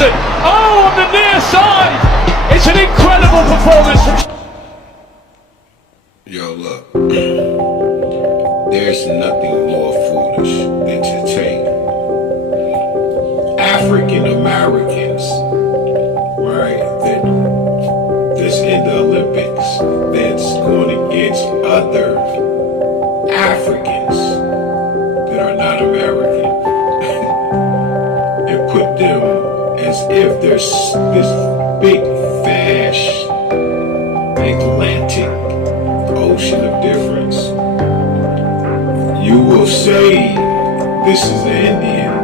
Oh, on the near side! It's an incredible performance. Yo, look. There's nothing more foolish than to take African Americans, right, that's in the Olympics, that's going against other Africans that are not American, and put them as if there's this big, vast Atlantic ocean of difference. You will say this is an Indian,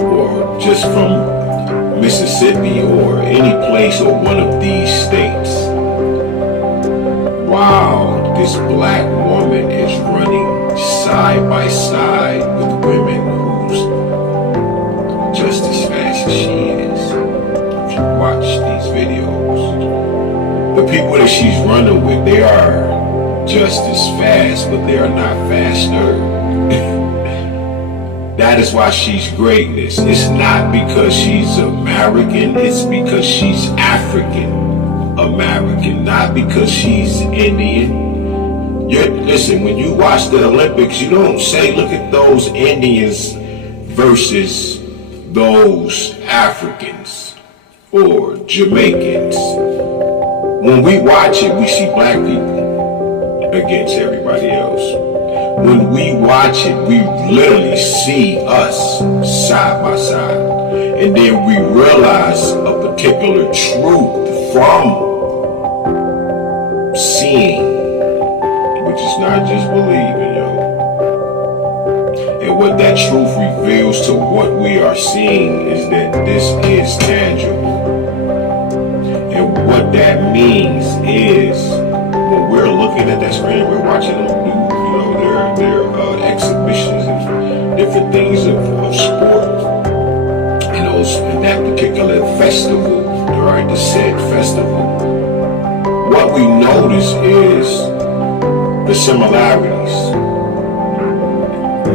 or just from Mississippi, or any place, or one of these states. Wow, this black woman is running side by side with women who's just as fast as she is. If you watch these videos, the people that she's running with, they are just as fast, but they are not faster. That is why she's greatness. It's not because she's American, it's because she's African American, not because she's Indian. Listen, when you watch the Olympics, you don't say, look at those Indians versus those Africans or Jamaicans. When we watch it, we see black people against everybody else. When we watch it, we literally see us side by side. And then we realize a particular truth from seeing, which is not just believing, yo. And what that truth reveals to what we are seeing is that this is tangible. And what that means is, when we're looking at that screen, we're watching them do, their exhibitions and different things of sport, in that particular festival, right, the said festival. What we notice is the similarities,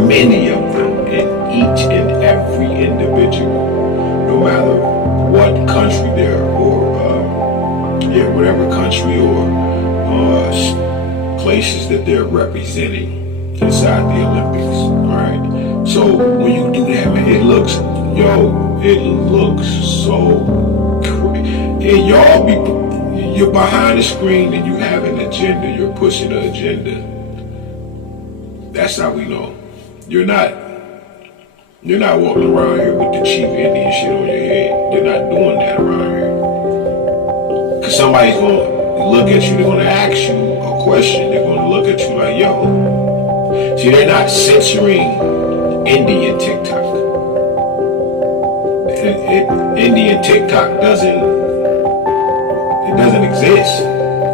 many of them, in each and every individual, no matter what country they're, or whatever country or places that they're representing inside the Olympics, right? So when you do that, man, it looks so crazy. You're behind the screen and you have an agenda, you're pushing an agenda. That's how we know. You're not walking around here with the cheap Indian shit on your head. You're not doing that around here. Cause somebody's gonna look at you, they're gonna ask you a question, they're gonna look at you like, yo. See, they're not censoring Indian TikTok. Indian TikTok doesn't exist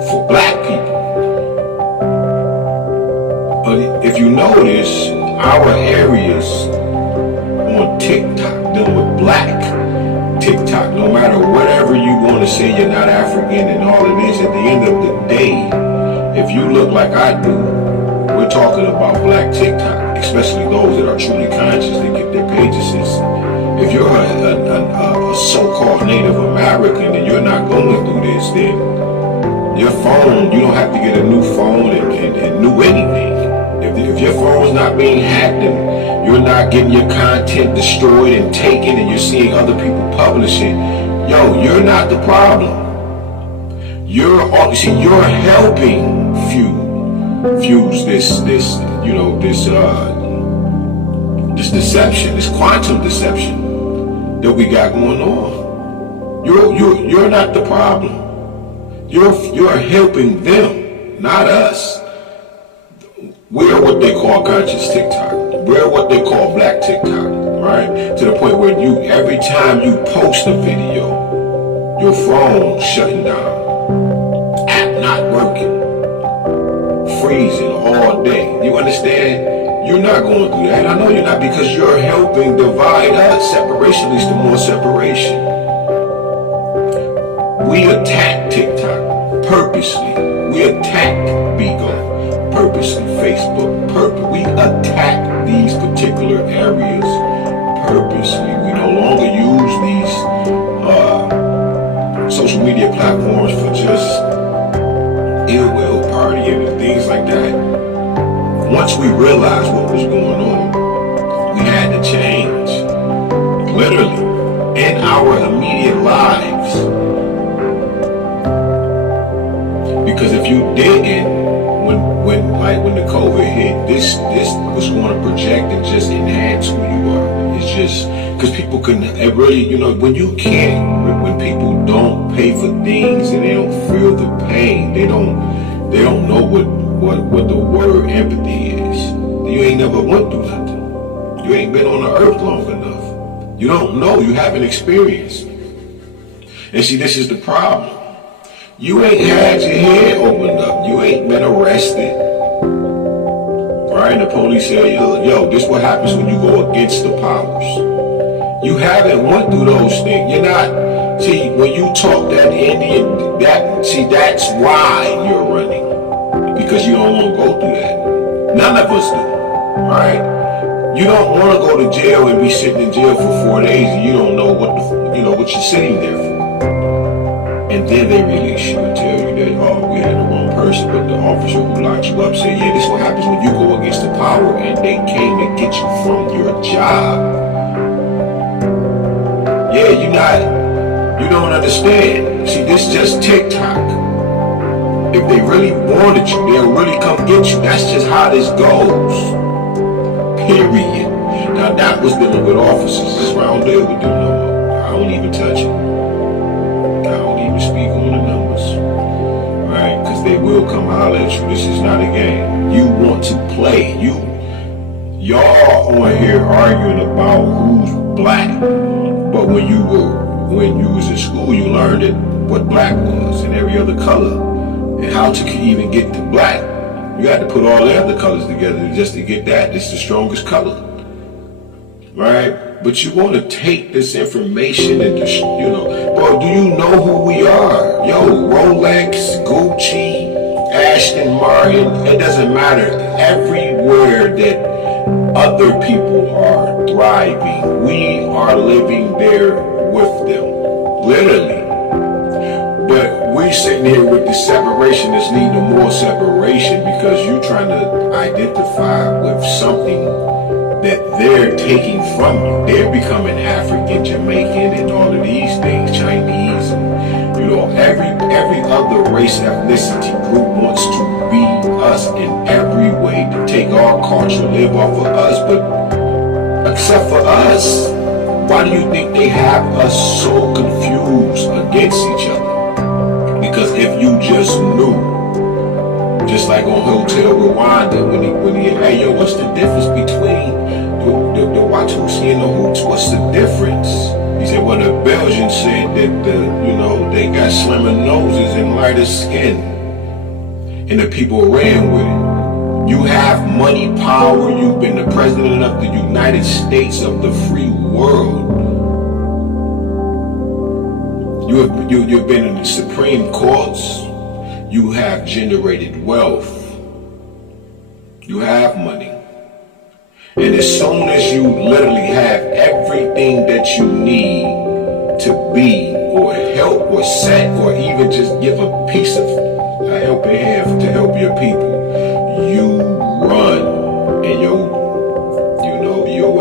for black people. But if you notice, our areas on TikTok dealing with black TikTok, no matter whatever you want to say, you're not African and all it is, at the end of the day, if you look like I do, we're talking about black TikTok, especially those that are truly conscious that get their pages censored. If you're a so-called Native American and you're not going through this, then your phone, you don't have to get a new phone and new anything. If your phone's not being hacked and you're not getting your content destroyed and taken and you're seeing other people publish it, yo, you're not the problem. You're helping fuse this deception, this quantum deception that we got going on. You're not the problem. You're helping them, not us. We're what they call conscious TikTok. We're what they call black TikTok, right? To the point where every time you post a video, your phone shutting down, app not working, freezing all day. You understand? You're not going through that. I know you're not, because you're helping divide us. Separation leads to more separation. We attack TikTok purposely. We attack Bigo purposely. Facebook purposely. We attack these particular areas purposely. We no longer use once we realized what was going on, we had to change, literally, in our immediate lives. Because if you didn't, when the COVID hit, this was going to project and just enhance who you are. It's just because people couldn't. It really, when you can't, when people don't pay for things and they don't feel the pain, they don't know what the word empathy is. You ain't never went through nothing. You ain't been on the earth long enough. You don't know. You haven't experienced. And see, this is the problem. You ain't had your head opened up. You ain't been arrested. Right? And the police say, yo, this is what happens when you go against the powers. You haven't went through those things. You're not, see, when you talk that Indian, that's why you're running. Because you don't want to go through that. None of us do. Right? You don't want to go to jail and be sitting in jail for 4 days and you don't know what you're sitting there for. And then they release you and tell you that, we had the wrong person, but the officer who locked you up said, yeah, this is what happens when you go against the power, and they came to get you from your job. Yeah, you don't understand. See, this is just TikTok. If they really wanted you, they'll really come get you. That's just how this goes. Period. Now, that was dealing with officers. This round deal with them no more. I don't even touch it. I don't even speak on the numbers, right? Because they will come holler at you. This is not a game. You want to play. Y'all on here arguing about who's black, but when you was in school, you learned what black was and every other color, and how to even get to black. You had to put all the other colors together just to get that. This is the strongest color, right? But you want to take this information and just, bro, do you know who we are? Yo, Rolex, Gucci, Aston Martin, it doesn't matter. Everywhere that other people are thriving, we are living there with them, literally. But we're sitting here with this separation that's leading to more separation because you're trying to identify with something that they're taking from you. They're becoming African, Jamaican, and all of these things, Chinese, and every other race, ethnicity group wants to be us in every way, to take our culture, live off of us, but except for us, why do you think they have us so confused against each other? Because if you just knew, just like on Hotel Rwanda, when he hey yo, what's the difference between the Watusi and the Hoots? What's the difference? He said, well, the Belgians said that they got slimmer noses and lighter skin, and the people ran with it. You have money, power. You've been the president of the United States of the free world. You've been in the Supreme Courts. You have generated wealth. You have money. And as soon as you literally have everything that you need to be or help or set or even just give a piece of a helping hand to help your people, you run and your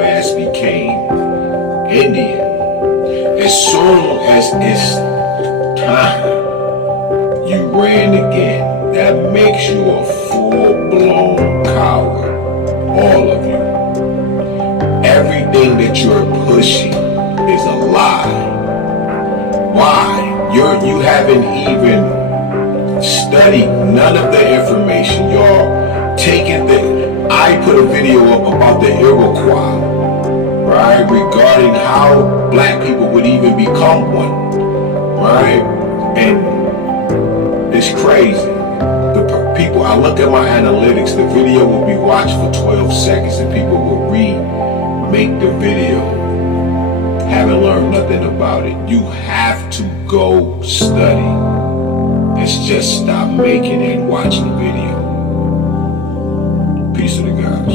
ass became Indian. As soon as it's time, you ran again. That makes you a full-blown coward. All of you. Everything that you're pushing is a lie. Why? You haven't even studied none of the information. Y'all taking I put a video up about the Iroquois, right? Regarding how black people would even become one, right? And it's crazy. The people, I look at my analytics, the video will be watched for 12 seconds and people will remake the video. Haven't learned nothing about it. You have to go study. It's just stop making and watch the video. Peace to the guys.